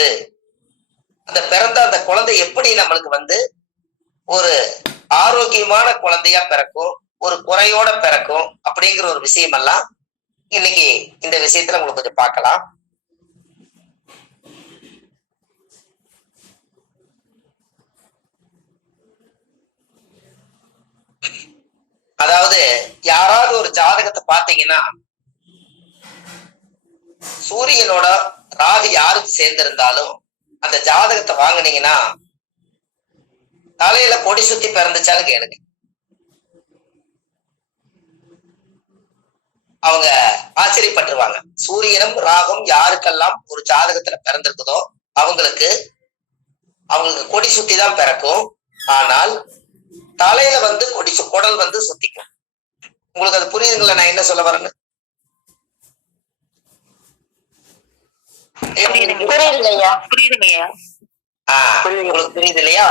போது அந்த பிறந்த அந்த குழந்தை எப்படி நம்மளுக்கு வந்து ஒரு ஆரோக்கியமான குழந்தையா பிறக்கும், ஒரு குறையோட பிறக்கும் அப்படிங்கிற ஒரு விஷயம் எல்லாம் இன்னைக்கு இந்த விஷயத்துல உங்களுக்கு கொஞ்சம் பார்க்கலாம். அதாவது யாராவது ஒரு ஜாதகத்தை பார்த்தீங்கன்னா சூரியனோட ராகு யாருக்கு சேர்ந்திருந்தாலும் அந்த ஜாதகத்தை வாங்கினீங்கன்னா தலையில கொடி சுத்தி பிறந்துச்சான்னு கேளுங்க. அவங்க ஆச்சரியப்பட்டுருவாங்க. சூரியனும் ராகும் யாருக்கெல்லாம் ஒரு ஜாதகத்துல பிறந்திருக்குதோ அவங்களுக்கு கொடி சுத்தி தான் பிறக்கும். ஆனால் தலையில வந்து குடல் வந்து சுத்திக்கும். உங்களுக்கு அது புரியுதுங்களா நான் என்ன சொல்ல வரேன்னு? உங்களுக்கு புரியுது இல்லையா?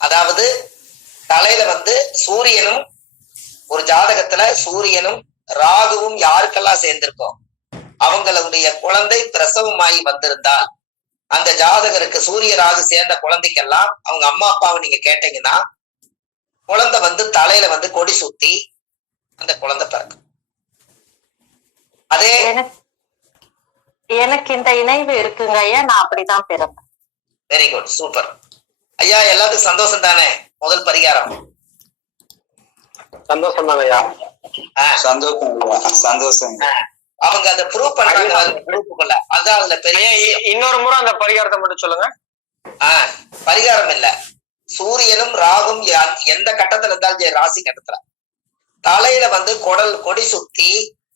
அதாவது தலையில வந்து சூரியனும் ஒரு ஜாதகத்துல சூரியனும் ராகுவும் யாருக்கெல்லாம் சேர்ந்திருக்கோம் அவங்களுடைய குழந்தை பிரசவமாயி வந்திருந்தால் அந்த ஜாதகருக்கு சூரிய ராகு சேர்ந்த குழந்தைக்கெல்லாம் அவங்க அம்மா அப்பாவை நீங்க கேட்டீங்கன்னா குழந்தை வந்து தலையில வந்து கொடி சுத்தி அந்த குழந்தை பிறக்கும். அதே எனக்கு இந்த இணைவு இருக்குங்க ஐயா, நான் அப்படிதான் பிறப்பேன். வெரி குட், சூப்பர் ஐயா. எல்லாத்துக்கும் சந்தோஷம் தானே? முதல் பரிகாரம் சந்தோஷம் தானே ஐயா? சந்தோஷம். அவங்க அதை ப்ரூவ் பண்றாங்க குரூப்புக்குள்ள. அதான் அதுல பெரிய இன்னொரு முறை அந்த பரிகாரத்தை மட்டும் சொல்லுங்க. பரிகாரம் இல்ல, சூரியனும் ராகும் எந்த கட்டத்துல இருந்தாலும் ராசி கட்டத்துல தலையில வந்து கொடி சுத்தி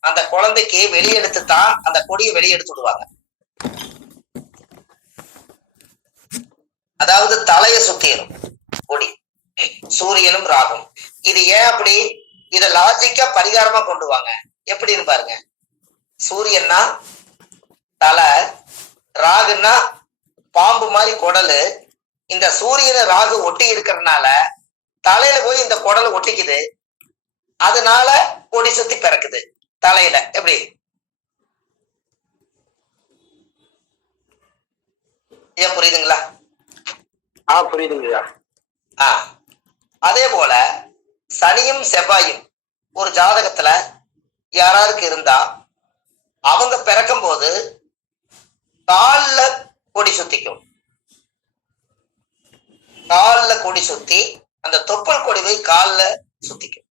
அந்த குழந்தைக்கு வெளியெடுத்து தான் அந்த கொடியை வெளியெடுத்து விடுவாங்க. அதாவது தலைய சுத்திடும் கொடி, சூரியனும் ராகும். இது ஏன் அப்படி? இத லாஜிக்கா பரிகாரமா கொண்டு வாங்க. எப்படின்னு பாருங்க. சூரியன்னா தலை, ராகுன்னா பாம்பு மாதிரி குடலு. இந்த சூரியன ராகு ஒட்டி இருக்கிறதுனால தலையில போய் இந்த குடல் ஒட்டிக்குது, அதனால கொடி சுத்தி பிறக்குது தலையில. எப்படி? ஏன் புரியுதுங்களா? புரியுதுங்கய்யா. அதே போல சனியும் செவ்வாயும் ஒரு ஜாதகத்துல யாராருக்கு இருந்தா அவங்க பிறக்கும் போது கால்ல கொடி சுத்திக்கும். கால்ல கொடி சுத்தி அந்த தொப்பல் கொடி போய் கால்ல சுத்திக்கும்.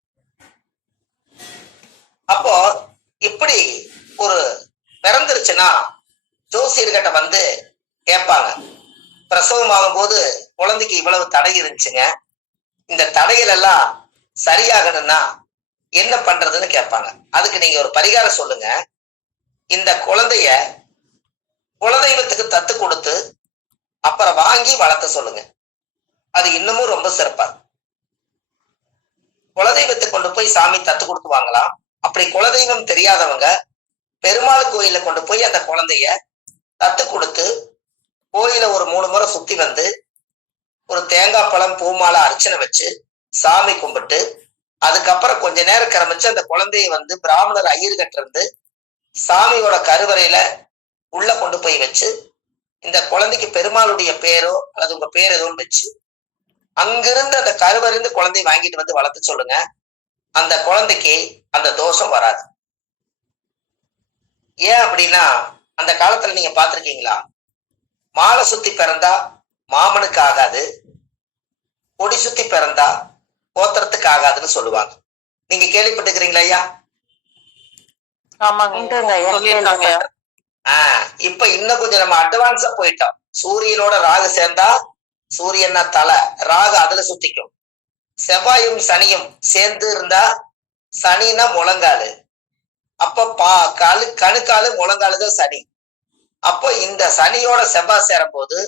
அப்போ இப்படி ஒரு பிறந்துருச்சுன்னா ஜோசியர்கிட்ட வந்து கேட்பாங்க, பிரசவம் ஆகும் போது குழந்தைக்கு இவ்வளவு தடை இருந்துச்சுங்க, இந்த தடைகள் எல்லாம் சரியாகணும்னா என்ன பண்றதுன்னு கேட்பாங்க. அதுக்கு நீங்க ஒரு பரிகாரம் சொல்லுங்க. இந்த குழந்தைய குலதெய்வத்துக்கு தத்து கொடுத்து அப்புறம் வாங்கி வளர்த்த சொல்லுங்க. அது இன்னமும் ரொம்ப சிறப்பா. குலதெய்வத்தை கொண்டு போய் சாமி தத்து கொடுத்து வாங்கலாம். அப்படி குலதெய்வம் தெரியாதவங்க பெருமாள் கோயில கொண்டு போய் அந்த குழந்தைய தத்து கொடுத்து கோயில ஒரு 3 முறை சுத்தி வந்து ஒரு தேங்காய் பழம் பூமாலை அர்ச்சனை வச்சு சாமி கும்பிட்டு அதுக்கப்புறம் கொஞ்ச நேரம் கிளம்பிச்சு அந்த குழந்தைய வந்து பிராமணர் ஐயர்கிட்ட இருந்து சாமியோட கருவறையில உள்ள கொண்டு போய் வச்சு இந்த குழந்தைக்கு பெருமாளுடைய பேரோ அல்லது உங்க பேர் எதுவும் வச்சு அங்கிருந்து அந்த கருவறைந்து குழந்தைய வாங்கிட்டு வந்து வளர்த்து சொல்லுங்க. அந்த குழந்தைக்கு அந்த தோஷம் வராது. ஏன் அப்படின்னா அந்த காலத்துல நீங்க பாத்திருக்கீங்களா, மாலை சுத்தி பிறந்தா மாமனுக்கு ஆகாது, கொடி சுத்தி பிறந்தா கோத்திரத்துக்கு ஆகாதுன்னு சொல்லுவாங்க. நீங்க கேள்விப்பட்டுக்கிறீங்களா ஐயா? இப்ப இன்னும் கொஞ்சம் நம்ம அட்வான்ஸா போயிட்டோம். சூரியனோட ராகு சேர்ந்தா சூரியன்னா தலை, ராகு அதுல சுத்திக்கும். செவ்வாயும் சனியும் சேர்ந்து இருந்தா சனின்னா முழங்காலு, அப்ப கணுக்காலு முழங்காலுதான் சனி. அப்போ இந்த சனியோட செவ்வாய் சேரும் போது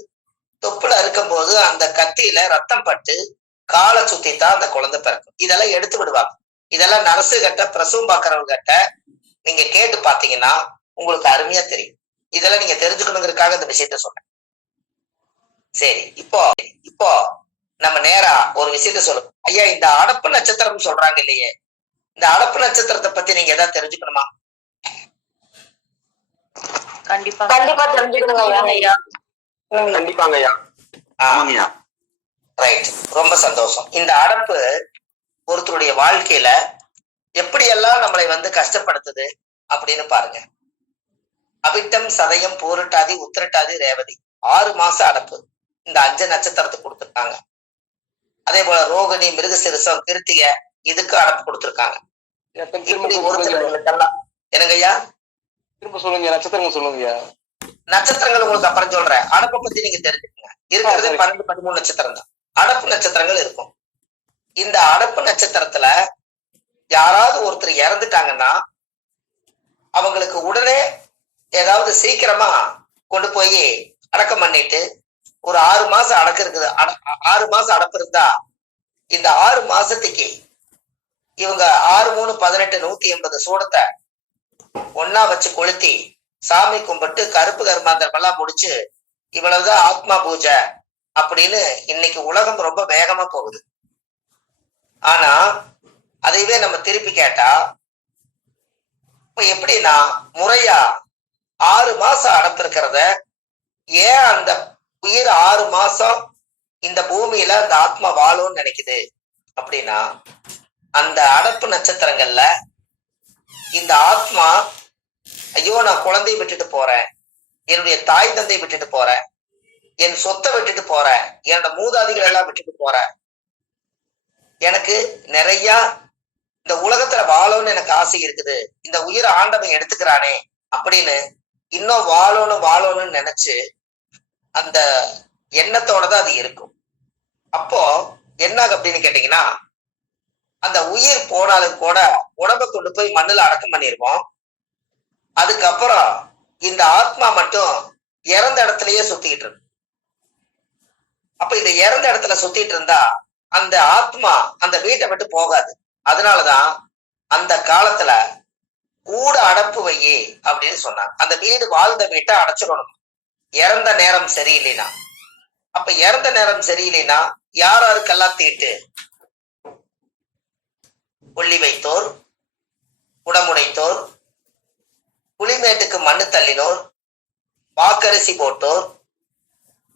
தொப்புல இருக்கும் போது அந்த கத்தியில ரத்தம் பட்டு காலை சுத்தித்தான் அந்த குழந்தை பிறக்கும். இதெல்லாம் எடுத்து விடுவாங்க. இதெல்லாம் நர்ஸு கிட்ட பிரசவம் பார்க்கறவங்க கிட்ட நீங்க கேட்டு பாத்தீங்கன்னா உங்களுக்கு அருமையா தெரியும். இதெல்லாம் நீங்க தெரிஞ்சுக்கணுங்கிறதுக்காக இந்த விஷயத்த சொன்னேன். சரி, இப்போ நம்ம நேரா ஒரு விஷயத்த சொல்லணும். ஐயா, இந்த அடப்பு நட்சத்திரம் சொல்றாங்க இல்லையே, இந்த அடப்பு நட்சத்திரத்தை பத்தி நீங்க ஏதாவது தெரிஞ்சுக்கணுமா? கண்டிப்பா கண்டிப்பா தெரிஞ்சுக்கணுங்க ஐயா. கண்டிப்பாங்க ஐயா. ஆமாங்கய்யா. ரைட், ரொம்ப சந்தோஷம். இந்த அடப்பு ஒருத்தருடைய வாழ்க்கையில எப்படியெல்லாம் நம்மளை கஷ்டப்படுத்துது அப்படின்னு பாருங்க. அவிட்டம், சதயம், பூரட்டாதி, உத்திரட்டாதி, ரேவதி 6 மாசம் அடப்பு இந்த 5 நட்சத்திரத்துக்கு கொடுத்துருக்காங்க. அதே போல ரோகிணி, மிருகசிருஷம், கிருத்திகை இதுக்கு அடப்பு கொடுத்துருக்காங்க. இப்படி ஒருத்தர்களுக்கெல்லாம் என்னங்கய்யா? திரும்ப சொல்லுங்க, நட்சத்திரங்கள் சொல்லுங்க. நட்சத்திரங்கள் உங்களுக்கு அப்புறம் சொல்றேன். அடப்பை பத்தி நீங்க தெரிஞ்சுக்கோங்க. இருக்கிறது 12, 13 நட்சத்திரம் தான் அடப்பு நட்சத்திரங்கள் இருக்கும். இந்த அடப்பு நட்சத்திரத்துல யாராவது ஒருத்தர் இறந்துட்டாங்கன்னா அவங்களுக்கு உடனே ஏதாவது சீக்கிரமா கொண்டு போய் அடக்கம் பண்ணிட்டு ஒரு 6 மாசம் அடக்கம் இருக்குது. 6 மாசம் அடப்பு இருந்தா இந்த 6 மாசத்துக்கு இவங்க 6, 3, 18, 180 சூடத்தை ஒன்னா வச்சு கொளுத்தி சாமி கும்பிட்டு கருப்பு கர்மாந்தரம் எல்லாம் முடிச்சு இவ்வளவுதான் ஆத்மா பூஜை அப்படின்னு இன்னைக்கு உலகம் ரொம்ப வேகமா போகுது. ஆனா அதையவே நம்ம திருப்பி கேட்டா இப்ப எப்படின்னா முறையா 6 மாசம் அடப்பு இருக்கிறத ஏன் அந்த உயிர் 6 மாசம் இந்த பூமியில அந்த ஆத்மா வாழும்னு நினைக்குது அப்படின்னா அந்த அடப்பு நட்சத்திரங்கள்ல இந்த ஆத்மா ஐயோ நான் குழந்தையை விட்டுட்டு போறேன், என்னுடைய தாய் தந்தை விட்டுட்டு போறேன், என் சொத்தை விட்டுட்டு போறேன், என்னோட மூதாதிகள் எல்லாம் விட்டுட்டு போறேன், எனக்கு நிறைய இந்த உலகத்துல வாழணும்னு எனக்கு ஆசை இருக்குது, இந்த உயிரை ஆண்டவன் எடுத்துக்கிறானே அப்படின்னு இன்னும் வாழணும்னு நினைச்சு அந்த எண்ணத்தோட தான் அது இருக்கும். அப்போ என்ன அப்படின்னு கேட்டீங்கன்னா அந்த உயிர் போனாலும் கூட உடம்பை கொண்டு போய் மண்ணுல அடக்கம் பண்ணிருவோம். அதுக்கப்புறம் இந்த ஆத்மா மட்டும் இறந்த இடத்துலயே சுத்திட்டு இருக்கு. அப்ப இந்த இறந்த இடத்துல சுத்திட்டு இருந்தா அந்த ஆத்மா அந்த வீட்டை விட்டு போகாது. அதனாலதான் அந்த காலத்துல கூட அடப்பு வையே அப்படின்னு சொன்னாங்க. அந்த வீடு வாழ்ந்த வீட்டை அடைச்சிடணும் இறந்த நேரம் சரியில்லைனா. அப்ப இறந்த நேரம் சரியில்லைனா யாருக்கெல்லாம் தீட்டு? கொல்லி வைத்தோர், குடமுடைத்தோர், புலிமேட்டுக்கு மண்ணு தள்ளினோர், வாக்கரிசி போட்டோர்,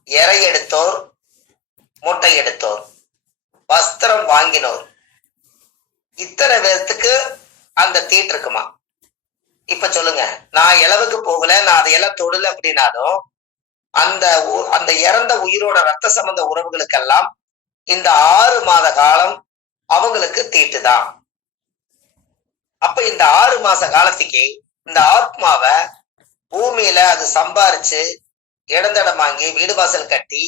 எரை எடுத்தோர், மூட்டை எடுத்தோர், வஸ்திரம் வாங்கினோர், இத்தனை பேர்த்துக்கு அந்த தீட்டு இருக்குமா? இப்ப சொல்லுங்க, நான் இளவுக்கு போகல, நான் அதையெல்லாம் தொடல அப்படின்னாலும் அந்த இறந்த உயிரோட ரத்த சம்பந்த உறவுகளுக்கெல்லாம் இந்த 6 மாத காலம் அவங்களுக்கு தீட்டுதான். அப்ப இந்த 6 மாச காலத்துக்கு இந்த ஆத்மாவை பூமியில அது சம்பாரிச்சு இடந்தடம் வாங்கி வீடு வாசல் கட்டி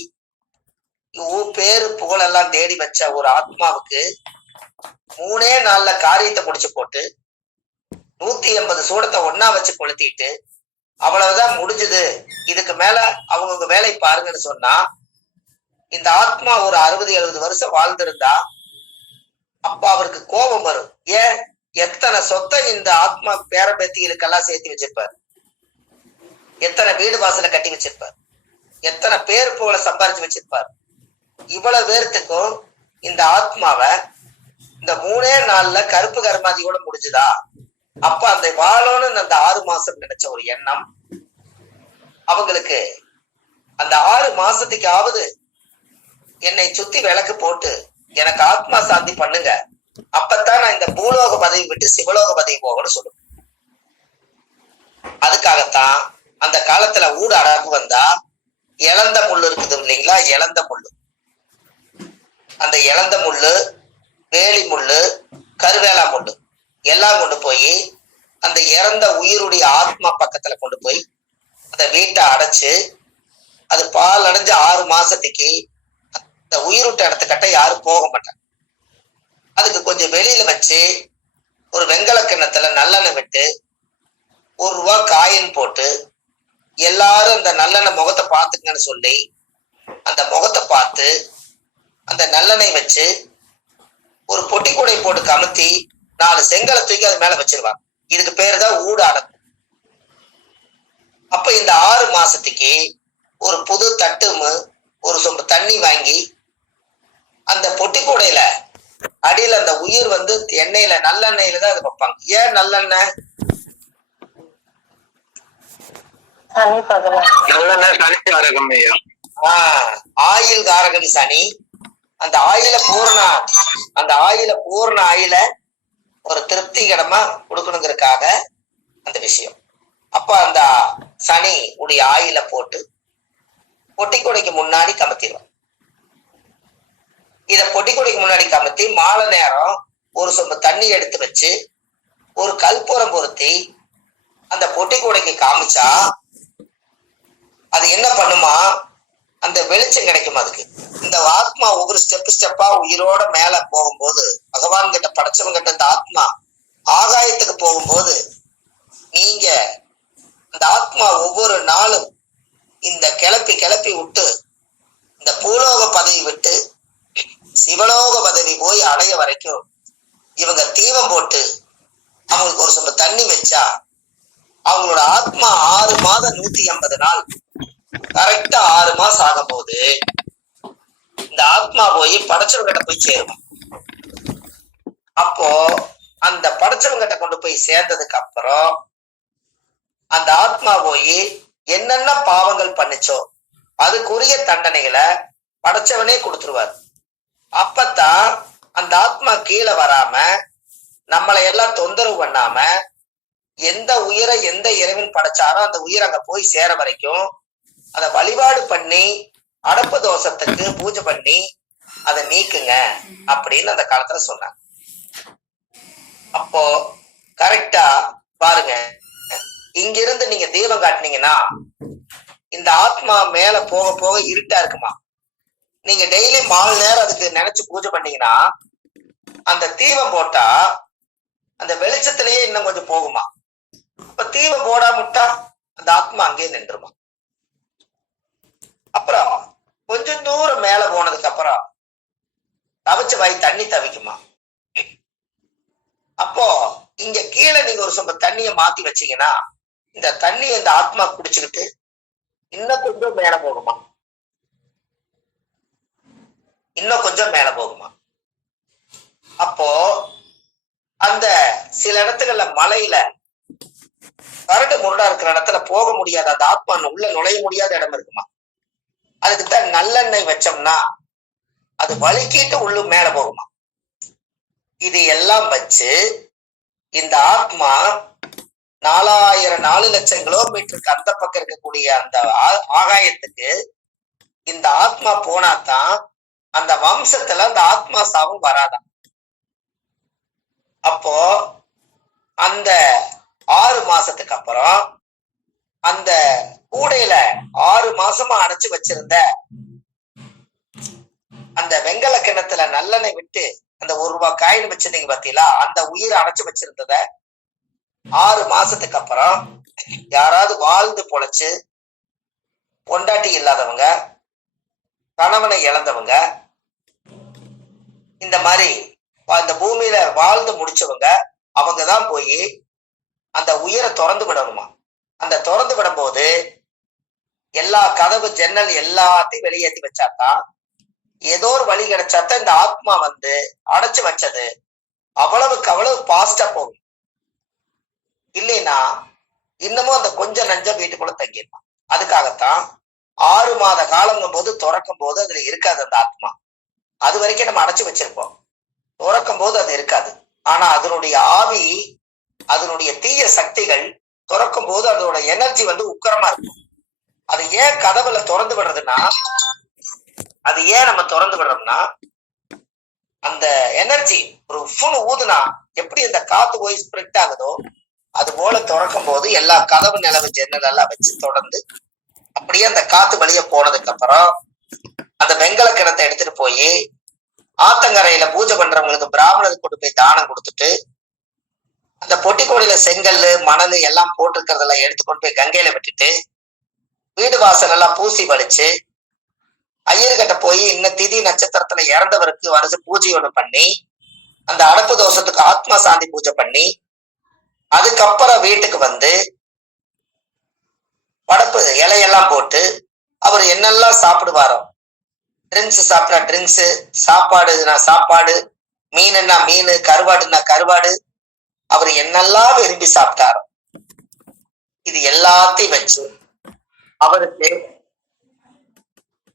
பேரு புகழெல்லாம் தேடி வச்ச ஒரு ஆத்மாவுக்கு 3 நாள்ல காரியத்தை முடிச்சு போட்டு 180 சூடத்தை ஒன்னா வச்சு கொளுத்திட்டு அவ்வளவுதான் முடிஞ்சது, இதுக்கு மேல அவங்க வேலை பாருங்கன்னு சொன்னா இந்த ஆத்மா ஒரு 60-70 வருஷம் வாழ்ந்திருந்தா அப்ப அவருக்கு கோபம் வரும். ஏன்? எத்தனை சொத்தை இந்த ஆத்மா பேரம்பேத்திகளுக்கெல்லாம் சேர்த்து வச்சிருப்பார், எத்தனை வீடு வாசலை கட்டி வச்சிருப்பார், எத்தனை பேர் போல சம்பாரிச்சு வச்சிருப்பார். இவ்வளவு பேர்த்துக்கும் இந்த ஆத்மாவை இந்த 3 நாள்ல கருப்பு கர்மாதியோட முடிஞ்சுதா? அப்ப அந்த வாழணும்னு அந்த 6 மாசம் நினைச்ச ஒரு எண்ணம் அவங்களுக்கு அந்த 6 மாசத்துக்காவது என்னை சுத்தி விளக்கு போட்டு எனக்கு ஆத்மா சாந்தி பண்ணுங்க, அப்பத்தான் நான் இந்த பூலோக பதவி விட்டு சிவலோக பதவி போகணும்னு சொல்லுவேன். அதுக்காகத்தான் அந்த காலத்துல ஊடு அடப்பு வந்தா இழந்த முள்ளு இருக்குது இல்லைங்களா? இழந்த முள்ளு, அந்த இழந்த முள்ளு, வேலி முள்ளு, கருவேலா முள்ளு எல்லாம் கொண்டு போய் அந்த இறந்த உயிருடைய ஆத்மா பக்கத்துல கொண்டு போய் அந்த வீட்டை அடைச்சு அது பால் அடைஞ்சு 6 மாசத்துக்கு அந்த உயிரிட்ட இடத்துக்கிட்ட யாரும் போக மாட்டாங்க. அதுக்கு கொஞ்சம் வெளியில வச்சு ஒரு வெங்கல கிண்ணத்துல நல்லெண்ணெய் விட்டு 1 ரூபா காயின் போட்டு எல்லாரும் அந்த நல்லெண்ணெய் முகத்தை பார்த்துக்கங்கன்னு சொல்லி அந்த முகத்தை பார்த்து அந்த நல்லெண்ணெய் வச்சு ஒரு பொட்டி கூடை போட்டு கமுத்தி 4 செங்கலை தூக்கி அது மேல வச்சிருவாங்க. இதுக்கு பேரு தான் ஊடு அடப்பு. அப்ப இந்த 6 மாசத்துக்கு ஒரு புது தட்டும் ஒரு சொம்பு தண்ணி வாங்கி அந்த பொட்டி கூடையில அடியில அந்த உயிர் எண்ணெயில நல்லெண்ணெயில தான் அது வைப்பாங்க. ஏன் நல்லெண்ணெய்? சனி பகவான். நல்லெண்ணெய் சனி காரகம் ஐயா. ஆயில் காரகன் சனி. அந்த ஆயில பூரண ஆயில ஒரு திருப்திகரமா கொடுக்கணுங்கிறதுக்காக அந்த விஷயம். அப்ப அந்த சனி உடைய ஆயில போட்டு பொட்டிக்கொடைக்கு முன்னாடி கமத்திடுவோம். இத பொட்டிக்கொடைக்கு முன்னாடி கமத்தி மாலை நேரம் ஒரு சொம்பு தண்ணி எடுத்து வச்சு ஒரு கற்பூரம் பொருத்தி அந்த பொட்டிக்கொடைக்கு காமிச்சா அது என்ன பண்ணுமா, அந்த வெளிச்சம் கிடைக்கும் அதுக்கு. இந்த ஆத்மா ஒவ்வொரு ஸ்டெப்பா உயிரோட மேல போகும்போது, பகவான் கிட்ட படைச்சவங்க கிட்ட இந்த ஆத்மா ஆகாயத்துக்கு போகும்போது, நீங்க அந்த ஆத்மா ஒவ்வொரு நாளும் இந்த கிளப்பி விட்டு இந்த பூலோக பதவி விட்டு சிவலோக பதவி போய் அடைய வரைக்கும் இவங்க தீபம் போட்டு அவங்களுக்கு ஒரு சொம்ப தண்ணி வச்சா அவங்களோட ஆத்மா 6 மாதம் 180 நாள் கரெக்டா 6 மாசம் ஆகும் போது இந்த ஆத்மா போய் படைச்சவங்கிட்ட போய் சேரும். அப்போ அந்த படைச்சவங்கிட்ட கொண்டு போய் சேர்ந்ததுக்கு அப்புறம் அந்த ஆத்மா போய் என்னென்ன பாவங்கள் பண்ணுச்சோ அதுக்குரிய தண்டனைகளை படைச்சவனே கொடுத்துருவார். அப்பத்தான் அந்த ஆத்மா கீழே வராம நம்மளை எல்லாம் தொந்தரவு பண்ணாம எந்த உயிரை எந்த இறைவன் படைச்சாரோ அந்த உயிர் அங்க போய் சேர வரைக்கும் அதை வழிபாடு பண்ணி அடப்பு தோஷத்துக்கு பூஜை பண்ணி அதை நீக்குங்க அப்படின்னு அந்த காலத்துல சொன்னாங்க. அப்போ கரெக்டா பாருங்க, இங்கிருந்து நீங்க தீபம் காட்டினீங்கன்னா இந்த ஆத்மா மேல போக போக இருட்டா இருக்குமா. நீங்க டெய்லி 4 நேரம் அதுக்கு நினைச்சு பூஜை பண்ணீங்கன்னா அந்த தீபம் போட்டா அந்த வெளிச்சத்திலேயே இன்னும் கொஞ்சம் போகுமா. அப்ப தீபம் போடாம விட்டா அந்த ஆத்மா அங்கேயே நின்றுமா. அப்புறம் கொஞ்சம் தூரம் மேல போனதுக்கு அப்புறம் தவிச்ச வாய் தண்ணி தவிக்குமா. அப்போ இங்க கீழே நீங்க ஒரு சொம்ப தண்ணிய மாத்தி வச்சீங்கன்னா இந்த தண்ணி இந்த ஆத்மா குடிச்சுக்கிட்டு இன்னும் கொஞ்சம் மேல போகுமா, இன்னும் கொஞ்சம் மேல போகுமா. அப்போ அந்த சில இடத்துகள்ல மலையில கரடு முரடா இருக்கிற இடத்துல போக முடியாத அந்த ஆத்மா உள்ள நுழைய முடியாத இடம் இருக்குமா. அதுக்குத்தான் நல்லெண்ணெய் வச்சோம்னா அது வலிக்கிட்டு உள்ளு மேல போகுமா. இது எல்லாம் வச்சு இந்த ஆத்மா 4 லட்சம் கிலோமீட்டருக்கு அந்த பக்கம் இருக்கக்கூடிய அந்த ஆகாயத்துக்கு இந்த ஆத்மா போனாதான் அந்த வம்சத்துல அந்த ஆத்மா சாவும் வராதான். அப்போ அந்த 6 மாசத்துக்கு அப்புறம் அந்த கூடையில 6 மாசமா அடைச்சு வச்சிருந்த அந்த வெங்கல கிணத்துல நல்லெண்ணெய் விட்டு அந்த 1 ரூபாய் காயின் வச்சிருந்தீங்க பாத்தீங்களா, அந்த உயிரை அடைச்சு வச்சிருந்தத 6 மாசத்துக்கு அப்புறம் யாராவது வாழ்ந்து பொழைச்சு பொண்டாட்டி இல்லாதவங்க, கணவனை இழந்தவங்க, இந்த மாதிரி இந்த பூமியில வாழ்ந்து முடிச்சவங்க அவங்கதான் போய் அந்த உயிரை திறந்து விடணுமா. அந்த திறந்து விடும்போது எல்லா கதவு ஜன்னல் எல்லாத்தையும் வெளியேற்றி வச்சாதான் ஏதோ ஒரு வழி கிடைச்சாத்தான் இந்த ஆத்மா வந்து அடைச்சு வச்சது அவ்வளவுக்கு அவ்வளவு பாஸ்டா போகும். இல்லைன்னா இன்னமும் அந்த கொஞ்சம் நஞ்சம் வீட்டுக்குள்ள தங்கிடலாம். அதுக்காகத்தான் 6 மாத காலங்கும் போது திறக்கும் போது அதுல இருக்காது அந்த ஆத்மா. அது வரைக்கும் நம்ம அடைச்சு வச்சிருப்போம். திறக்கும் போது அது இருக்காது. ஆனா அதனுடைய ஆவி, அதனுடைய தீய சக்திகள் திறக்கும் போது அதோட எனர்ஜி வந்து உக்கரமா இருக்கும். அது ஏன் கதவுல திறந்து விடுறதுன்னா, அது ஏன் நம்ம திறந்து விடுறோம்னா, அந்த எனர்ஜி ஒரு ஃபுல் ஊதுனா எப்படி அந்த காத்து போய் ஸ்ப்ரெட் ஆகுதோ அது போல திறக்கும் போது எல்லா கதவு நிலவு ஜன்னல் எல்லாம் வச்சு தொடர்ந்து அப்படியே அந்த காத்து வழிய போனதுக்கு அப்புறம் அந்த வெங்கல கிணத்தை எடுத்துட்டு போய் ஆத்தங்கரையில பூஜை பண்றவங்களுக்கு பிராமணருக்கு கொண்டு போய் தானம் கொடுத்துட்டு அந்த பொட்டிக்கோடியில செங்கல் மணல் எல்லாம் போட்டிருக்கிறதெல்லாம் எடுத்து கொண்டு போய் கங்கையில விட்டுட்டு வீடு வாசல் எல்லாம் பூசி வலிச்சு ஐயர்கிட்ட போய் இன்னும் திதி நட்சத்திரத்துல இறந்தவருக்கு வருஷ பூஜை ஒண்ணு பண்ணி அந்த அடப்பு தோஷத்துக்கு ஆத்மா சாந்தி பூஜை பண்ணி அதுக்கப்புறம் வீட்டுக்கு வந்து படப்பு இலையெல்லாம் போட்டு அவர் என்னெல்லாம் சாப்பிடுவாரோ, ட்ரிங்க்ஸ் சாப்பிட்டா ட்ரிங்க்ஸ், சாப்பாடுனா சாப்பாடு, மீனுன்னா மீன், கருவாடுன்னா கருவாடு, அவர் என்னெல்லாம் விரும்பி சாப்பிட்டாரோ இது எல்லாத்தையும் வச்சு அவருக்கு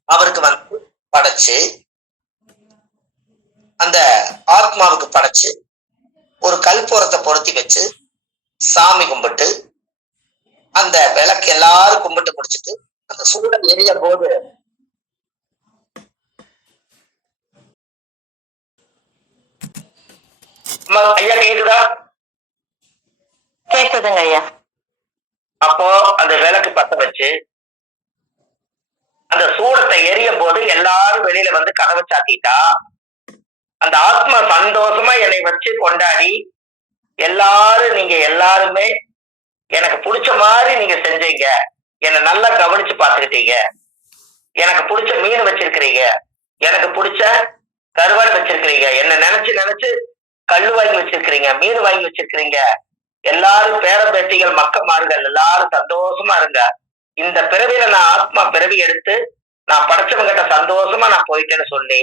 அவருக்கு வந்து படைச்சு, அந்த ஆத்மாவுக்கு படைச்சு ஒரு கல்பூரத்தை பொருத்தி வச்சு சாமி கும்பிட்டு, அந்த விளக்கு எல்லாரும் கும்பிட்டு முடிச்சுட்டு அந்த சூடம் எரிய போது ஐயா கேக்குதா? கேக்குதுங்க ஐயா. அப்போ அந்த விளக்கு பத்த வச்சு அந்த சூடத்தை எரியும் போது எல்லாரும் வெளியில வந்து கதவை சாத்திட்டா, அந்த ஆத்மா சந்தோஷமா என்னை வச்சு கொண்டாடி, எல்லாரும் நீங்க எல்லாருமே எனக்கு பிடிச்ச மாதிரி நீங்க செஞ்சீங்க, என்னை நல்லா கவனிச்சு பார்த்துக்கிட்டீங்க, எனக்கு பிடிச்ச மீன் வச்சிருக்கிறீங்க, எனக்கு பிடிச்ச கருவாடு வச்சிருக்கிறீங்க, என்ன நினைச்சு நினைச்சு கல்லு வாங்கி வச்சிருக்கிறீங்க, மீன் வாங்கி வச்சிருக்கிறீங்க, எல்லாரும் பேரம்பேத்திகள் மக்கமார்கள் எல்லாரும் சந்தோஷமா இருங்க, இந்த பிறவியில நான் ஆத்மா பிறவி எடுத்து நான் படைச்சவங்கிட்ட சந்தோஷமா நான் போயிட்டேன்னு சொல்லி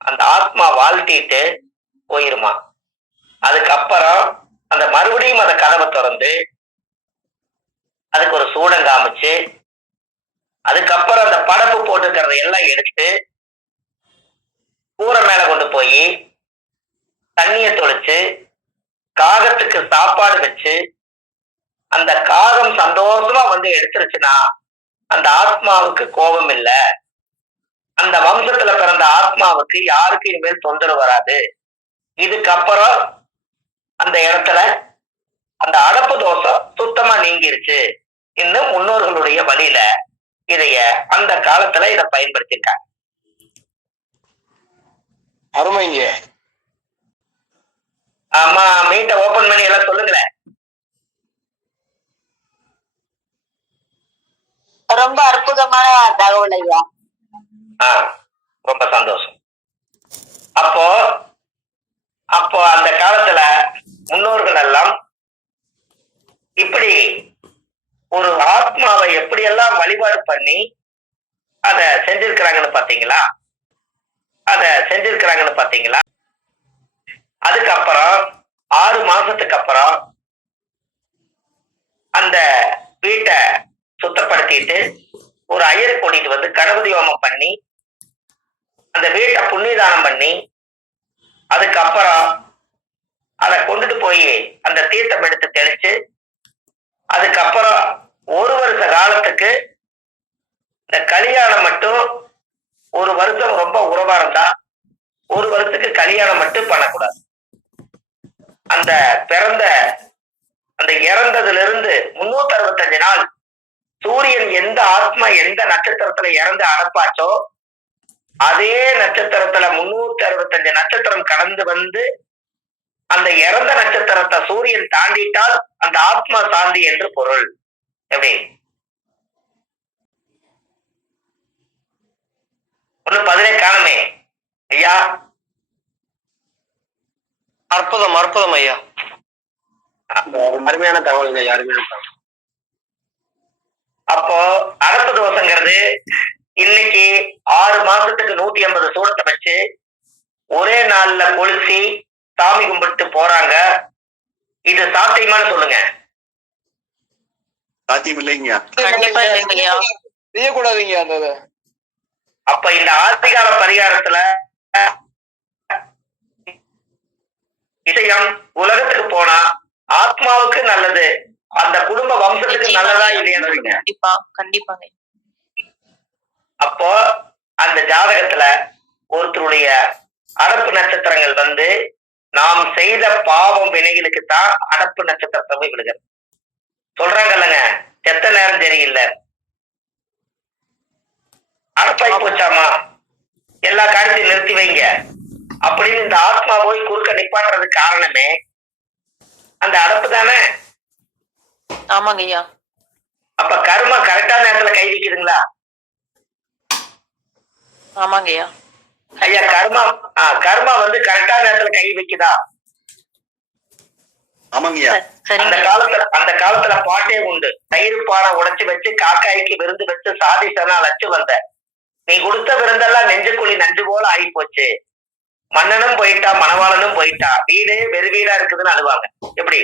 அந்த ஆத்மா வாழ்த்திட்டு போயிருமா. அதுக்கப்புறம் அந்த மறுபடியும் அந்த கதவை திறந்து அதுக்கு ஒரு சூடம் காமிச்சு, அதுக்கப்புறம் அந்த படப்பு போட்டுக்கிறத எல்லாம் எடுத்து கூரை மேல கொண்டு போய் தண்ணிய தொளிச்சு காகத்துக்கு சாப்பாடு வச்சு, அந்த காகம் சந்தோஷமா வந்து எடுத்துருச்சுன்னா அந்த ஆத்மாவுக்கு கோபம் இல்லை, அந்த வம்சத்துல பிறந்த ஆத்மாவுக்கு யாருக்கு இனிமேல் தொந்தரவு வராது, இதுக்கப்புறம் அந்த இடத்துல அந்த அடப்பு தோஷம் சுத்தமா நீங்கிருச்சு. இன்னும் முன்னோர்களுடைய வழியில இதைய அந்த காலத்துல இதை பயன்படுத்திருக்காங்க. அருமைங்க. ஆமா, மீட்டை ஓபன் பண்ணி எல்லாம் சொல்லுங்களேன். ரொம்ப அற்புதமான தகவல் ஐயா. ரொம்ப சந்தோஷம். அப்போ அப்போ அந்த காலத்துல முன்னோர்கள் எல்லாம் இப்படி ஒரு ஆத்மாவை எப்படியெல்லாம் வழிபாடு பண்ணி அத செஞ்சிருக்கிறாங்கன்னு பாத்தீங்களா? அதுக்கப்புறம் 6 மாசத்துக்கு அப்புறம் அந்த வீட்டை சுத்தப்படுத்திட்டு ஒரு ஐயரை கூட்டிட்டு வந்து கணபதி ஹோமம் பண்ணி அந்த வீட்டை புண்ணியதானம் பண்ணி, அதுக்கப்புறம் அதை கொண்டுட்டு போய் அந்த தீர்த்தம் எடுத்து தெளிச்சு, அதுக்கப்புறம் 1 வருஷ காலத்துக்கு இந்த கல்யாணம் மட்டும் 1 வருஷம் ரொம்ப உறவா இருந்தா 1 வருஷத்துக்கு கல்யாணம் மட்டும் பண்ணக்கூடாது. அந்த இறந்ததுல இருந்து 365 நாள் சூரியன் எந்த ஆத்மா எந்த நட்சத்திரத்துல இறந்து அடப்பாச்சோ அதே நட்சத்திரத்துல 365 நட்சத்திரம் கடந்து வந்து அந்த இறந்த நட்சத்திரத்தை சூரியன் தாண்டிட்டால் அந்த ஆத்மா சாந்தி என்று பொருள். எப்படி? ஒன்னும் பதிலே காணுமே ஐயா. அற்புதம் அற்புதம் ஐயா. அருமையான தகவல் ஐயா, அருமையான தகவல். அப்போ அடப்பு தோசைங்கிறது இன்னைக்கு 6 மாசத்துக்கு 180 சூடத்தை வச்சு ஒரே நாள்ல கொளுத்தி சாமி கும்பிட்டு போறாங்க. இது சாத்தியமானு சொல்லுங்க? சாத்தியம் இல்லைங்க. கண்டிப்பா இல்லைங்க ஐயா. செய்யக்கூடாதுங்க அந்த. அப்ப இந்த ஆதிகால பரிகாரத்துல விஷயம் உலகத்துக்கு போனா ஆத்மாவுக்கு நல்லது, அந்த குடும்ப வம்சத்துக்கு நல்லதா இல்லையான்னு. கண்டிப்பா கண்டிப்பாங்க. அப்போ அந்த ஜாதகத்துல ஒருத்தருடைய அடப்பு நட்சத்திரங்கள் வந்து நாம் செய்த பாவம் வினைகளுக்கு தான் அடப்பு நட்சத்திரத்தை போய் விடுகிறது. சொல்றாங்கல்லங்க, செத்த நேரம் சரியில்லை, அடப்பாய் போச்சாமா, எல்லா காரியத்தையும் நிறுத்தி வைங்க அப்படின்னு இந்த ஆத்மா போய் குறுக்க நிப்பாட்டுறதுக்கு காரணமே அந்த அடப்பு தானே. ஆமாங்க ஐயா. அப்ப கர்மா கரெக்டான நேரத்துல கை வைக்குதுங்களா? ஆமாங்க ஐயா. ஐயா, கர்மா வந்து கரெக்டான நேரத்துல கை வைக்குதா? ஆமாங்கய்யா. அந்த காலத்துல பாட்டே உண்டு. தயிர் பானை உடைச்சு வச்சு காக்காய்க்கு விருந்து வச்சு சாதிசனா லட்சு வந்த, நீ கொடுத்த விருந்தெல்லாம் நெஞ்சுக்குழி நஞ்சு போல ஆகி போச்சு, மன்னனும் போயிட்டா மணவாளனும் போயிட்டா, வீடே வெறு வீடா இருக்குதுன்னு அழுவாங்க. எப்படி?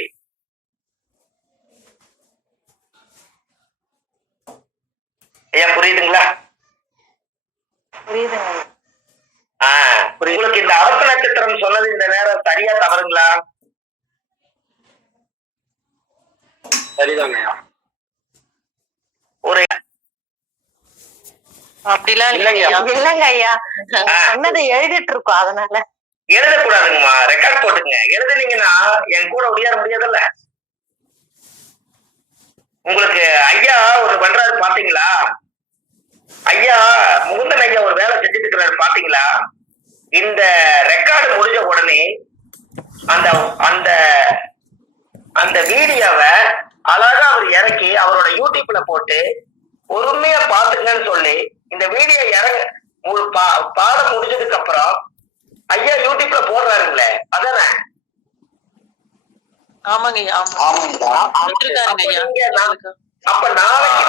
ஐயா புரியுதுங்களா? புரியுதுங்க. உங்களுக்கு இந்த அரச நட்சத்திரம் சொன்னது இந்த நேரம் சரியா தவறுங்களா? சரிதாங்கய்யா. ஒரு அப்படிலாம் இல்லைங்கய்யா. இல்லங்க ஐயா, சொன்னதை எழுதிட்டு இருக்கோம், அதனால எழுதக்கூடாதுங்கம்மா, ரெக்கார்ட் போட்டுங்க. எழுதுனீங்கன்னா என் கூட உடையார முடியாதுல்ல. உங்களுக்கு ஐயா ஒரு பண்றாரு பாத்தீங்களா? ஐயா முகுந்தன் ஐயா ஒரு வேலை செஞ்சுட்டு இருக்கிறாரு பாத்தீங்களா? இந்த ரெக்கார்டு முடிஞ்ச உடனே அந்த அந்த அந்த வீடியோவை அழகா அவர் இறக்கி அவரோட யூடியூப்ல போட்டு பொறுமையா பாத்துங்கன்னு சொல்லி இந்த வீடியோ பாடம் முடிஞ்சதுக்கு அப்புறம் ஐயா யூடியூப்ல போடுறாருங்களே, அதானே? ஆமாங்கய்யா. அப்ப நாளைக்கு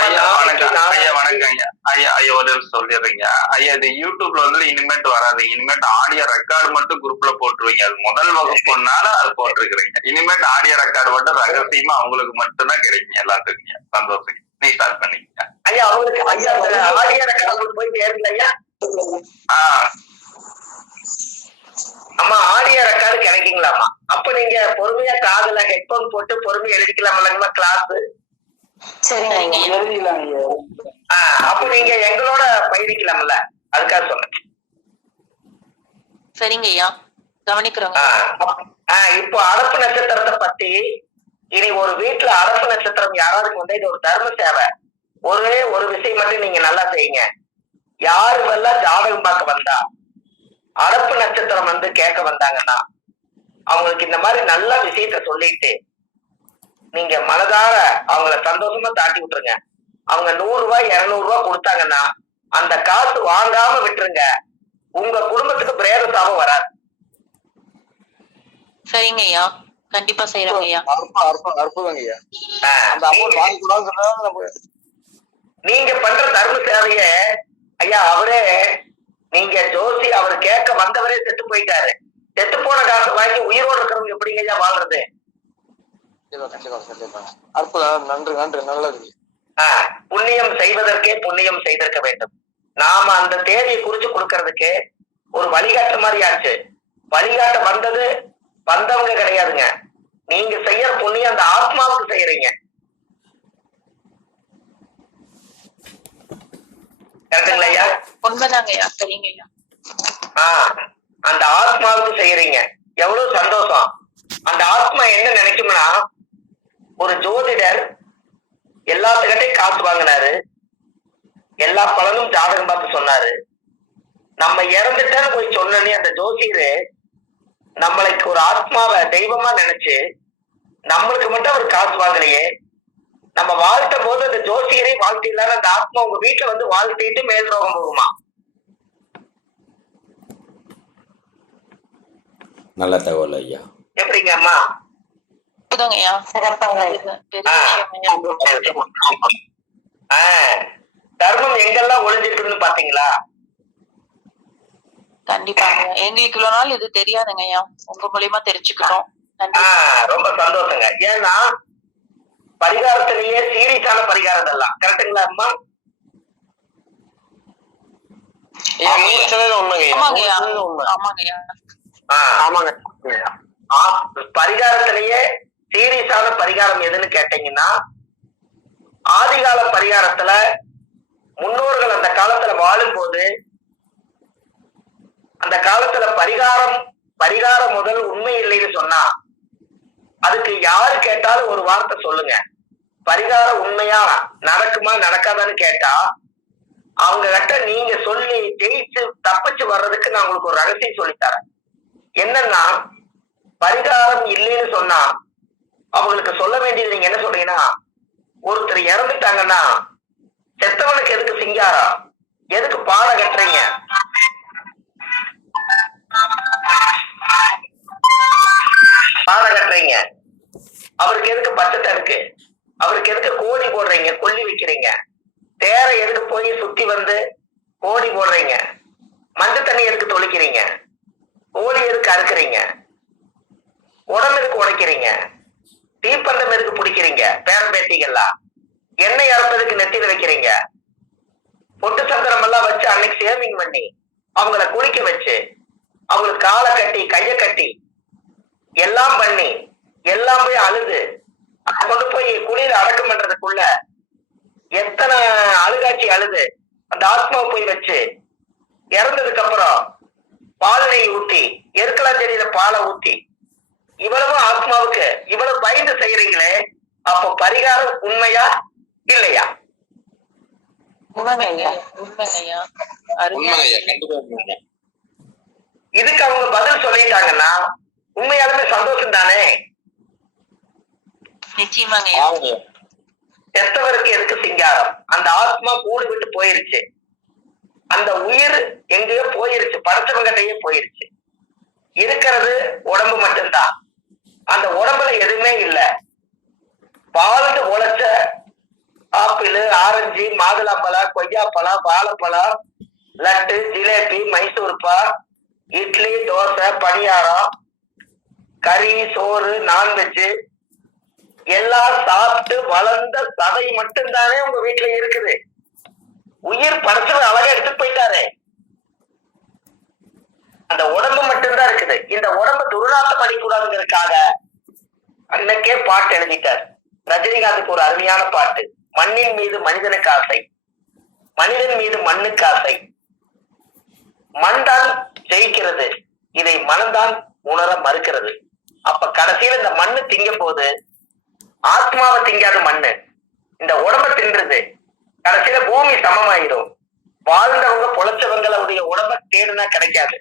ஐயா வணக்கம் ஐயா. வணக்கம் ஐயா. ஐயா ஐயா ஒரு சொல்லிடுறீங்க ஐயா. இது யூடியூப்ல வந்து இனிமேட்டு வராது. இனிமேட்டு ஆடியோ ரெக்கார்டு மட்டும் குரூப்ல போட்டுருவீங்க. அது முதல் வகுப்புனால அது போட்டிருக்கிறீங்க. இனிமேட்டு ஆடியோ ரெக்கார்டு மட்டும் ரகசியமா அவங்களுக்கு மட்டும்தான் கிடைக்கும். எல்லாத்துக்குங்க சந்தோஷம். நீ ஸ்டார்ட் பண்ணிக்கங்க ஐயா. அவங்களுக்கு ஐயா ஆடியோ ரெக்கார்டு போய் சேருங்க ஐயா. அம்மா ஆடியோ ரெக்கார்டு கிடைக்குங்களாமா? அப்ப நீங்க பொறுமையா காதுல ஹெட்போன் போட்டு பொறுமையா எழுதிக்கலாம்லங்கம்மா கிளாஸ்? சரிங்க. அப்ப நீங்க எங்களோட பயணிக்கலாம்ல, அதுக்காக சொன்னேன். சரிங்கய்யா, கவனிக்கிறோங்க. இப்போ அரசு நட்சத்திரத்தை பத்தி இனி ஒரு வீட்டுல அரசு நட்சத்திரம் யாராவது வந்து இது ஒரு தர்ம சேவை. ஒரே ஒரு விஷயம் மட்டும் நீங்க நல்லா செய்யுங்க. யாருமெல்லாம் ஜாதகம் பார்க்க வந்தா அரப்பு நட்சத்திரம் வந்து கேட்க வந்தாங்கன்னா அவங்களுக்கு இந்த மாதிரி நல்ல விஷயத்த சொல்லிட்டு நீங்க மனதார அவங்கள சந்தோஷமா தாட்டி விட்டுருங்க. அவங்க 100 ரூபாய் 200 ரூபாய் கொடுத்தாங்கன்னா அந்த காசு வாங்காம விட்டுருங்க. உங்க குடும்பத்துக்கு பிரேதசாபம் வராது. சரிங்கய்யா, கண்டிப்பா செய்யறோங்க ஐயா. அற்புதங்கய்யா. நீங்க பண்ற தர்ம சேவைய ஐயா அவரே நீங்க ஜோசி அவர் கேட்க வந்தவரே செத்து போயிட்டாரு. செத்து போன காசு வாங்கி உயிரோடு இருக்கிறவங்க எப்படிங்க ஐயா வாழ்றது? அற்புதம். நன்றி நன்றி. நல்லது. புண்ணியம் செய்வதற்கே புண்ணியம் செய்திருக்க வேண்டும். நாம அந்த தேதியை குறிச்சு கொடுக்கறதுக்கு ஒரு வழிகாட்டு மாதிரி ஆச்சு. வழிகாட்ட வந்தவங்க கிடையாதுங்க. நீங்க செய்யற புண்ணியம் அந்த ஆத்மாவுக்கு செய்யறீங்க. கரெக்டுங்களா ஐயா? உண்மைதாங்க ஐயா. சரிங்க ஐயா. அந்த ஆத்மாவுக்கு செய்யறீங்க. எவ்வளவு சந்தோஷம். அந்த ஆத்மா என்ன நினைக்கும்னா, ஒரு ஜோதிடர் எல்லாத்துக்கிட்டையும் காசு வாங்கினாரு, எல்லா பலனும் ஜாதகம் பார்த்து சொன்னாரு. நம்ம இறந்துட்டேன்னு போய் சொன்னே அந்த ஜோசியரு நம்மளுக்கு ஒரு ஆத்மாவை தெய்வமா நினைச்சு நம்மளுக்கு மட்டும் அவர் காசு வாங்கலையே. நம்ம வாழ்த்த போது அந்த ஜோசியரை வாழ்த்து இல்லாத அந்த ஆத்மா உங்க வீட்டுல வந்து வாழ்த்திட்டு மேல் ரோகம் போகுமா? நல்ல தகவல் ஐயா. எப்படிங்க அம்மா? தர்மம் எங்கெல்லாம் ஒளிஞ்சிருக்குன்னு பாத்தீங்களா? கண்டிப்பாங்க. எங்களுக்கு இவ்வளவு நாள் இது தெரியாதுங்க ஐயா. உங்க மூலியமா தெரிஞ்சுக்கிட்டோம். ரொம்ப சந்தோஷங்க. ஏன்னா பரிகாரத்திலேயே சீரியஸான பரிகாரம் எல்லாம் கரெக்டுங்களா அம்மா? பரிகாரத்திலேயே சீரியஸான பரிகாரம் எதுன்னு கேட்டீங்கன்னா, ஆதிகால பரிகாரத்துல முன்னோர்கள் அந்த காலத்துல வாழும் போது அந்த காலத்துல பரிகாரம் முதல் உண்மை இல்லைன்னு சொன்னா அதுக்கு யாரு கேட்டாலும் ஒரு வார்த்தை சொல்லுங்க. பரிகாரம் உண்மையா நடக்குமா நடக்காதான்னு கேட்டா அவங்க கிட்ட நீங்க சொல்லி ஜெயிச்சு தப்பிச்சு வர்றதுக்கு நான் உங்களுக்கு ஒரு ரகசியம் சொல்லித்தரேன். என்னன்னா, பரிகாரம் இல்லைன்னு சொன்னா அவங்களுக்கு சொல்ல வேண்டியது நீங்க என்ன சொல்றீங்கன்னா, ஒருத்தர் இறந்துட்டாங்கன்னா செத்தவனுக்கு எதுக்கு சிங்காரம், எதுக்கு பாட கட்டுறீங்க, பாட கட்டுறீங்க, அவருக்கு எதுக்கு பச்சை இருக்கு, அவருக்கு எதுக்கு கோடி போடுறீங்க, கொல்லி வைக்கிறீங்க, தேரை எதுக்கு போய் சுத்தி வந்து கோடி போடுறீங்க, மஞ்ச தண்ணி எதுக்கு தொளிக்கிறீங்க, கோழி எதுக்கு அறுக்குறீங்க, உடம்பு எதுக்கு உடைக்கிறீங்க, தீப்பந்தம் எதுக்கு பிடிக்கிறீங்க, பேரம்பேட்டிகள்லாம் எண்ணெய் அரைப்பதுக்கு நெத்தியில வைக்கிறீங்க. பொட்டு சந்திரம் எல்லாம் வச்சு அன்னைக்கு சேவிங் பண்ணி அவங்கள குளிக்க வச்சு அவங்களுக்கு காலை கட்டி கைய கட்டி எல்லாம் பண்ணி எல்லாம் போய் அழுது கொண்டு போய் குளியில அடக்கம் பண்றதுக்குள்ள எத்தனை அழுகாட்சி அழுது அந்த ஆத்மாவை போய் வச்சு இறந்ததுக்கு அப்புறம் பால் நெய் ஊத்தி எருக்கலாஞ்செடியில பாலை ஊத்தி இவ்வளவு ஆத்மாவுக்கு இவ்வளவு பயந்து செய்யறீங்களே, அப்போ பரிகாரம் உண்மையா இல்லையா? உண்மைங்கய்யா, உண்மைங்கய்யா, உண்மைங்கய்யா, கண்டிப்பா உண்மைங்க. இதுக்கு அவங்க பதில் சொல்லிட்டாங்கன்னா உண்மையாலுமே சந்தோஷம் தானே. நிச்சயமாங்கய்யா. செத்தவருக்கு எதுக்கு சிங்காரம்? அந்த ஆத்மா கூடு விட்டு போயிருச்சு, அந்த உயிர் எங்கேயோ போயிருச்சு, படைச்சவங்கிட்டயே போயிருச்சு. இருக்கிறது உடம்பு மட்டும்தான். அந்த உடம்புல எதுவுமே இல்லை. வாழ்ந்து உழைச்ச ஆப்பிள், ஆரஞ்சு, மாதுளம்பழம், கொய்யாப்பழம், வாழைப்பழம், லட்டு, ஜிலேபி, மைசூர்பா, இட்லி, தோசை, பணியாரம், கறி, சோறு, நான்வெஜ் எல்லாம் சாப்பிட்டு வளர்ந்த சதை மட்டும்தானே உங்க வீட்டுல இருக்குது. உயிர் படைச்சவர் அழகா எடுத்துட்டு போயிட்டாரு. அந்த உடம்பு மட்டும்தான் இருக்குது. இந்த உடம்பு துர்நாற்றம் அடிக்கூடாதுங்கிறதுக்காக அன்னைக்கே பாட்டு எழுதிட்டார். ரஜினிகாந்துக்கு ஒரு அருமையான பாட்டு, மண்ணின் மீது மனிதனுக்கு ஆசை, மனிதன் மீது மண்ணுக்கு ஆசை, மண் தான் ஜெயிக்கிறது, இதை மனம்தான் உணர மறுக்கிறது. அப்ப கடைசியில இந்த மண்ணு திங்க போது ஆத்மாவை திங்காது மண்ணு, இந்த உடம்ப தின்றுது. கடைசியில பூமி சமமாயிடும். வாழ்ந்தவங்க பொழைச்சவங்களுடைய உடம்ப தேடுனா கிடைக்காது.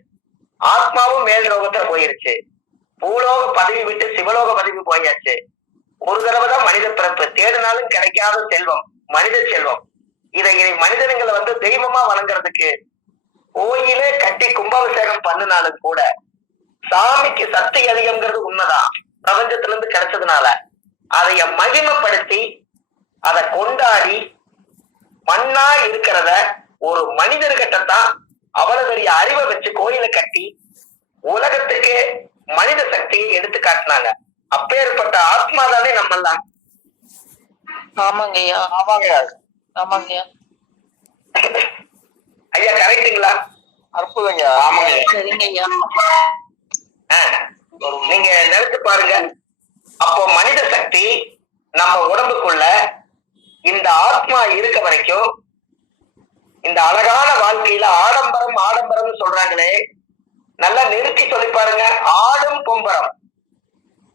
ஆத்மாவும் மேல் லோகத்துல போயிருச்சு. பூலோக பதவி விட்டு சிவலோக பதவி போயாச்சு. ஒரு தடவை தான் மனித பிறப்பு, தேடினாலும் கிடைக்காத செல்வம் மனித செல்வம். இதை மனிதனுங்களை தெய்வமா வணங்குறதுக்கு கோயிலே கட்டி கும்பாபிஷேகம் பண்ணினாலும் கூட சாமிக்கு சக்தி அதிகம்ங்கிறது உண்மைதான். பிரபஞ்சத்துல இருந்து கிடைச்சதுனால அதைய மகிமைப்படுத்தி அதை கொண்டாடி மண்ணா இருக்கிறத ஒரு மனிதர்கிட்டத்தான் அவ்வளவு பெரிய அறிவை வச்சு கோயிலை கட்டி உலகத்துக்கு மனித சக்தியை எடுத்து காட்டினாங்க. அப்பேற்பட்ட ஆத்மா தானே நம்மெல்லாம். ஆமாங்கய்யா, ஆமாங்கய்யா. ஐயா கரெக்டுங்களா? அற்புதங்க. ஆமாங்க. சரிங்கய்யா. நீங்க நினைச்சு பாருங்க. அப்போ மனித சக்தி நம்ம உடம்புக்குள்ள இந்த ஆத்மா இருக்க வரைக்கும் இந்த அழகான வாழ்க்கையில ஆடம்பரம் ஆடம்பரம் சொல்றாங்களே, நல்லா நிறுத்தி சொல்லி பாருங்க. ஆடும் பொம்பரம்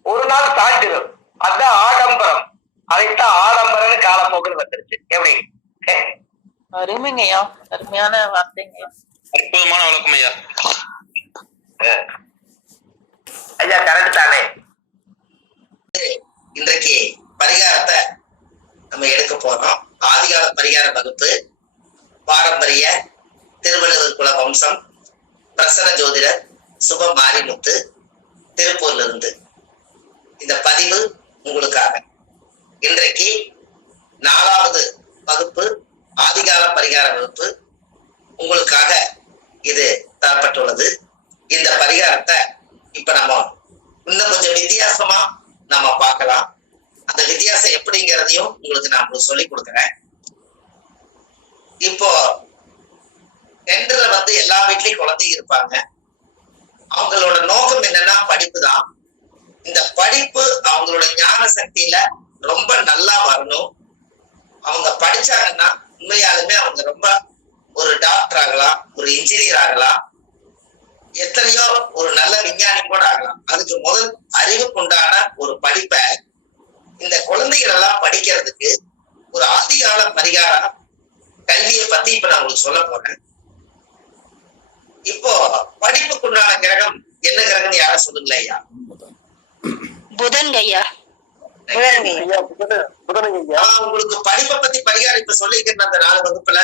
ஒரு நாள் தாண்டிடும், அதான் ஆடம்பரம். அதைத்தான் ஆடம்பரம் காலப்போக்கில் வந்துருச்சு. எப்படி? அருமைங்கய்யா, அருமையான வார்த்தைங்க, அற்புதமான வழக்கம் ஐயா. ஐயா கரெக்ட் தானே? இன்றைக்கு பரிகாரத்தை நம்ம எடுக்க போறோம். ஆதிகால பரிகார வகுப்பு, பாரம்பரிய திருவள்ளுவர் குல வம்சம், பிரசன்ன ஜோதிடர் சுப மாரிமுத்து, திருப்பூர்ல இருந்து இந்த பதிவு உங்களுக்காக. இன்றைக்கு 4வது வகுப்பு, ஆதிகால பரிகார வகுப்பு உங்களுக்காக இது தரப்பட்டுள்ளது. இந்த பரிகாரத்தை இப்ப நம்ம இன்னும் கொஞ்சம் வித்தியாசமா நம்ம பார்க்கலாம். அந்த வித்தியாசம் எப்படிங்கிறதையும் உங்களுக்கு நான் சொல்லி கொடுக்குறேன். இப்போ டென்டர்ல எல்லா வீட்லயும் குழந்தைங்க இருப்பாங்க. அவங்களோட நோக்கம் என்னன்னா படிப்பு தான். இந்த படிப்பு அவங்களோட ஞான சக்தியில ரொம்ப நல்லா வரணும். அவங்க படிச்சாங்கன்னா உண்மையாலுமே அவங்க ரொம்ப ஒரு டாக்டர் ஆகலாம், ஒரு இன்ஜினியர் ஆகலாம், எத்தனையோ ஒரு நல்ல விஞ்ஞானி கூட ஆகலாம். அதுக்கு முதல் அறிவுக்குண்டான ஒரு படிப்பை இந்த குழந்தைகள் எல்லாம் படிக்கிறதுக்கு ஒரு ஆதிகால பரிகார கல்வியை பத்தி இப்ப நான் உங்களுக்கு சொல்ல போறேன். இப்போ படிப்புக்குண்டான கிரகம் என்ன கிரகம்னு யாரும் சொல்லுங்களா ஐயா? புதன் ஐயா. உங்களுக்கு படிப்பை பத்தி பரிகாரம் இப்ப சொல்லிக்கிறேன் அந்த 4 வகுப்புல.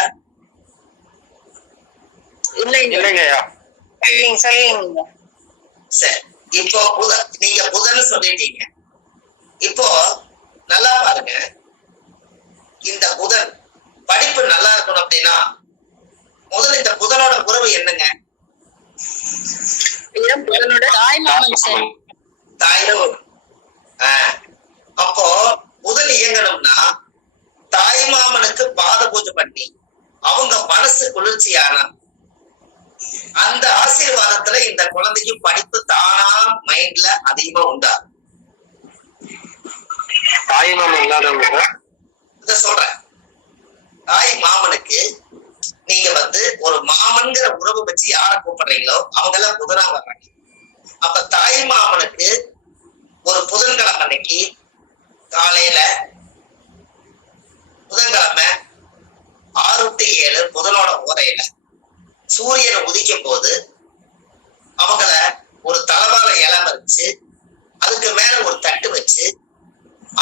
சரி, இப்போ நீங்க புதன் சொல்லிட்டீங்க. இப்போ நல்லா பாருங்க, இந்த புதன் படிப்பு நல்லா இருக்கணும் அப்படின்னா முதல்ல இந்த புதனோட உறவு என்னங்க? புதனோட தாய். அப்போ புதன் இயங்கணும்னா தாய் மாமனுக்கு பாத பூஜை பண்ணி அவங்க மனசு குளிர்ச்சியான அந்த ஆசீர்வாதத்துல இந்த குழந்தைக்கு படிப்பு தானா மைண்ட்ல அதிகமா உண்டாகும். தாய் மாமன் இல்லாதவங்க இத சொல்றேன். தாய் மாமனுக்கு நீங்க ஒரு மாமன்கிற உறவு வச்சு யார கூப்பிடுறீங்களோ அவங்க எல்லாம் புதனா வர்றாங்க. அப்ப தாய் மாமனுக்கு ஒரு புதன்கிழமை அன்னைக்கு காலையில புதன்கிழமை 6 to 7 புதனோட ஓரையில சூரியன் உதிக்கும் போது அவங்கள ஒரு தலவாழ இலை வச்சு அதுக்கு மேல ஒரு தட்டு வச்சு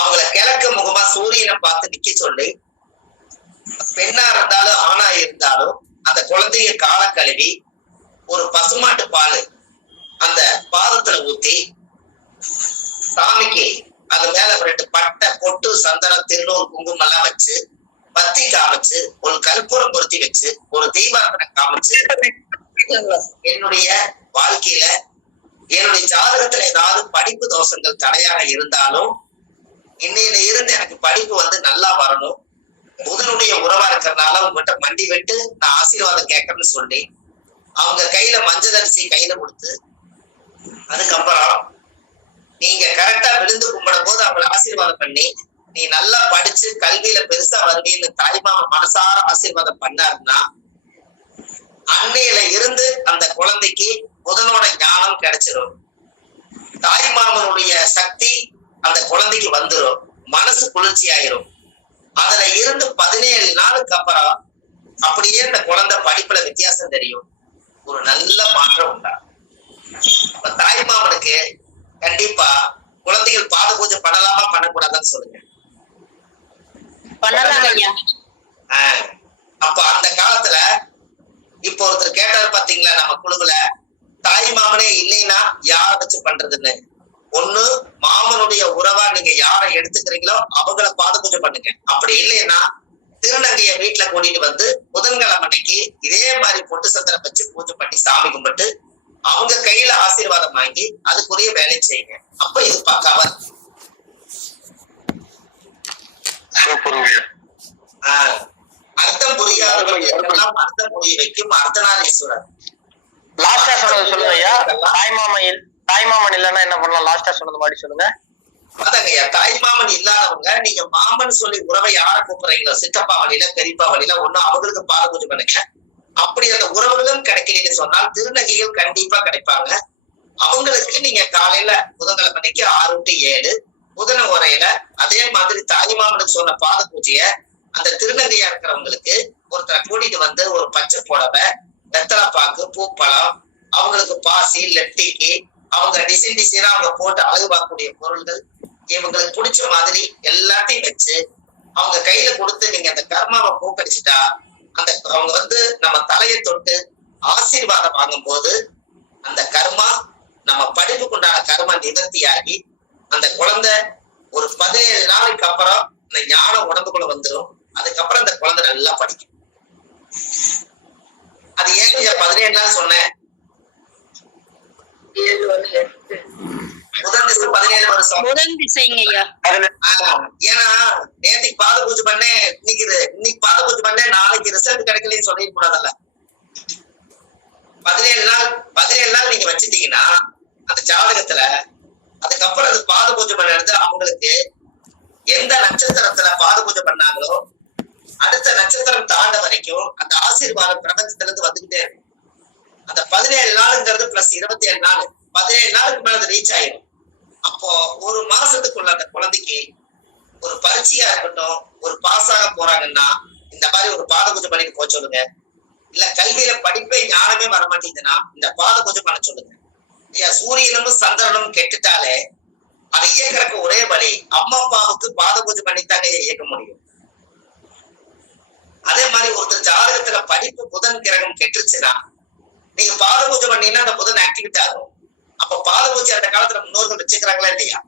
அவங்கள கிழக்கு முகமா சூரியனை பார்த்து நிக்க சொல்லி, பெண்ணா இருந்தாலும் ஆணா இருந்தாலும் அந்த குழந்தைய காலை கழுவி ஒரு பசுமாட்டு பால் அந்த பாதத்துல ஊத்தி சாமிக்கு அது மேல 2 பட்டை பொட்டு சந்தனம் திருநூறு குங்குமம் எல்லாம் வச்சு பத்தி காமிச்சு ஒரு கற்பூரம் பொருத்தி வச்சு ஒரு தீபாவளி காமிச்சு, என்னுடைய வாழ்க்கையில என்னுடைய ஜாதகத்துல ஏதாவது படிப்பு தோஷங்கள் தடையாக இருந்தாலும் இன்னையில இருந்து எனக்கு படிப்பு நல்லா வரணும், புதனுடைய உறவா இருக்கிறதுனால உங்ககிட்ட மண்டி விட்டு நான் ஆசீர்வாதம் கேட்கறேன்னு சொல்லி அவங்க கையில மஞ்சள் அரிசி கையில கொடுத்து, அதுக்கப்புறம் நீங்க கரெக்டா விழுந்து கும்பிடும் போது அவங்களை ஆசீர்வாதம் பண்ணி நீ நல்லா படிச்சு கல்வியில பெருசா வருவீன்னு தாய்மாமன் மனசார ஆசீர்வாதம் பண்ணாருன்னா அன்னையில இருந்து அந்த குழந்தைக்கு புதனோட ஞானம் கிடைச்சிரும். தாய்மாமனுடைய சக்தி அந்த குழந்தைக்கு வந்துரும், மனசு குளிர்ச்சி ஆயிரும். அதுல இருந்து 17 நாளுக்கு அப்புறம் அப்படியே அந்த குழந்தை படிப்புல வித்தியாசம் தெரியும், ஒரு நல்ல மாற்றம் உண்டாகும். அப்ப தாய்மாமனுக்கு கண்டிப்பா குழந்தைகள் பாத பூஜை பண்ணலாமா பண்ணக்கூடாதுன்னு சொல்லுங்க. அப்ப அந்த காலத்துல இப்ப ஒருத்தர் கேட்டாரு பாத்தீங்களா நம்ம குழுவுல, தாய் மாமனே இல்லைன்னா யார வச்சு பண்றதுன்னு. ஒண்ணு மாமனுடைய உறவா நீங்க யாரை எடுத்துக்கிறீங்களோ அவங்கள பாத பூஜை பண்ணுங்க. அப்படி இல்லைன்னா திருநங்கைய வீட்டுல கூட்டிட்டு புதன்கிழமை அன்னைக்கு இதே மாதிரி பொட்டு சத்திரம் வச்சு பூஜை பண்ணி சாமி கும்பிட்டு அவங்க கையில ஆசீர்வாதம் வாங்கி அதுக்குரிய வேலை செய்யுங்க. அப்ப இது பக்காவா இருக்கும். அர்த்தம் புரியாதவர்கள் அர்த்தம் புரிய வைக்கும் அர்த்தநாரீஸ்வரர். லாஸ்டா சொன்னது சொல்லுங்க ஐயா. தாய்மாமன் இல்லன்னா என்ன பண்ணலாம்? லாஸ்டா சொன்னது மாதிரி சொல்லுங்க. அதாங்கய்யா, தாய்மாமன் இல்லாதவங்க நீங்க மாமன் சொல்லி உறவை யார கூப்பிடுறீங்களோ, சித்தப்பா வழியில பெரியப்பா வழியில ஒண்ணு அவங்களுக்கு பாத பூஜை பண்ணுங்க. அப்படி அந்த உறவுகளும் கிடைக்கலன்னு சொன்னால் திருநங்கைகள் கண்டிப்பா கிடைப்பாங்க. அவங்களுக்கு நீங்க காலையில புதன்கிழமை அன்னைக்கு 6 to 7 புதன உரையில அதே மாதிரி தாய்மாமனுக்கு சொன்ன பாத பூஜைய அந்த திருநங்கையா இருக்கிறவங்களுக்கு ஒருத்தரை கூட்டிட்டு ஒரு பச்சை புடவை, வெத்தலை பாக்கு, பூப்பழம், அவங்களுக்கு பாசி, லெட்டிக்கு அவங்க டிசைனா அவங்க போட்டு அழகு பார்க்கக்கூடிய பொருள்கள் இவங்களுக்கு பிடிச்ச மாதிரி எல்லாத்தையும் வச்சு அவங்க கையில கொடுத்து நீங்க அந்த கர்மாவை பூக்கடிச்சுட்டா அந்த அவங்க நம்ம தலையை தொட்டு ஆசீர்வாதம் வாங்கும் போது அந்த கர்மா நம்ம படிப்புக்குண்டான கர்மா நிவர்த்தியாகி அந்த குழந்தை ஒரு 17 நாளைக்கு அப்புறம் இந்த ஞானம் உடம்புக்குள்ள வந்துடும். அதுக்கப்புறம் அந்த குழந்தை நல்லா படிக்கும். அது ஏன் 17 நாள் சொன்னேன்? முதல் திசை 17 வருஷம். முதல் திசைங்க ஐயா. ஏன்னா நேற்றுக்கு பாத பூஜை பண்ணேன், இன்னைக்கு பாத பூஜை பண்ணேன், நாளைக்கு ரிசல்ட் கிடைக்கலன்னு சொல்லிட்டு கூடாதல்ல. 17 நாள் நீங்க வச்சுட்டீங்கன்னா அந்த ஜாதகத்துல அதுக்கப்புறம் அது பாத பூஜை பண்ணது அவங்களுக்கு எந்த நட்சத்திரத்துல பாத பூஜை பண்ணாங்களோ அடுத்த நட்சத்திரம் தாண்ட வரைக்கும் அந்த ஆசீர்வாதம் பிரபஞ்சத்துல இருந்து வந்துகிட்டே இருக்கும். அந்த 17 நாளுங்கிறது பிளஸ் 27 நாள், 17 நாளுக்கு மேல அது ரீச் ஆயிடும். அப்போ ஒரு மாசத்துக்குள்ள அந்த குழந்தைக்கு ஒரு பரீட்சையா இருக்கட்டும், ஒரு பாஸ் ஆக போறாங்கன்னா இந்த மாதிரி ஒரு பாத பூஜை பண்ணிட்டு போக சொல்லுங்க. இல்ல கல்வியில படிப்பே ஞானமே வரமாட்டேங்குதுன்னா இந்த பாத பூஜை பண்ண சொல்லுங்க. சூரியனும் சந்திரனும் கெட்டுட்டாலே அதை இயக்கிறக்கு ஒரே வழி அம்மா அப்பாவுக்கு பாத பூஜை பண்ணித்தாங்க இயக்க முடியும். அதே மாதிரி ஒருத்தர் ஜாதகத்துல படிப்பு புதன் கிரகம் கெட்டுச்சுன்னா நீங்க பாத பூஜை பண்ணீங்கன்னா அந்த புதன் ஆக்டிவிட்டி ஆகும். அப்ப பாத பூஜை அந்த காலத்துல முன்னோர்கள் வச்சுக்கிறாங்களா இல்லையா?